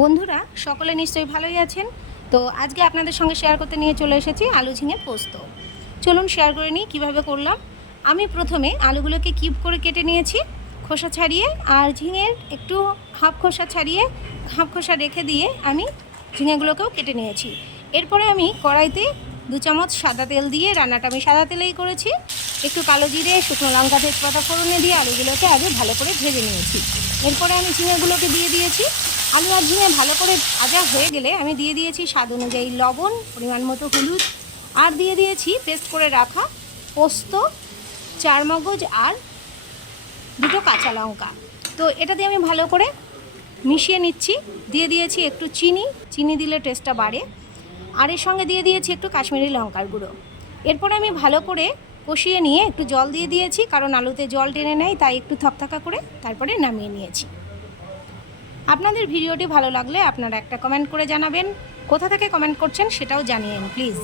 বন্ধুরা সকলে নিশ্চয়ই ভালোই আছেন। তো আজকে আপনাদের সঙ্গে শেয়ার করতে নিয়ে চলে এসেছি আলু ঝিঙে পোস্ত। চলুন শেয়ার করে নিই কীভাবে করলাম। আমি প্রথমে আলুগুলোকে কিউব করে কেটে নিয়েছি খোসা ছাড়িয়ে, আর ঝিঙের একটু হাফ খোসা ছাড়িয়ে হাফ খোসা রেখে দিয়ে আমি ঝিঙেগুলোকেও কেটে নিয়েছি। এরপরে আমি কড়াইতে 2 চামচ সাদা তেল দিয়ে, রান্নাটা আমি সাদা তেলেই করেছি, একটু কালো জিরে, শুকনো লঙ্কা, তেজপাতা ফোড়নে দিয়ে আলুগুলোকে আগে ভালো করে ভেজে নিয়েছি। এরপরে আমি ঝিঙেগুলোকে দিয়ে দিয়েছি। আলু আর ঝিঙে ভালো করে ভাজা হয়ে গেলে আমি দিয়ে দিয়েছি স্বাদ অনুযায়ী লবণ, পরিমাণ মতো হলুদ, আর দিয়ে দিয়েছি পেস্ট করে রাখা পোস্ত, চারমগজ আর 2টো কাঁচা লঙ্কা। তো এটা দিয়ে আমি ভালো করে মিশিয়ে নিচ্ছি। দিয়ে দিয়েছি একটু চিনি দিলে টেস্টটা বাড়ে, আর এর সঙ্গে দিয়ে দিয়েছি একটু কাশ্মীরি লঙ্কার গুঁড়ো। এরপরে আমি ভালো করে কষিয়ে নিয়ে একটু জল দিয়ে দিয়েছি, কারণ আলুতে জল টেনে নেয়, তাই একটু থকথকা করে তারপরে নামিয়ে নিয়েছি। আপনাদের ভিডিওটি ভালো লাগলে আপনারা একটা কমেন্ট করে জানাবেন। কোথা থেকে কমেন্ট করছেন সেটাও জানিয়েন প্লিজ।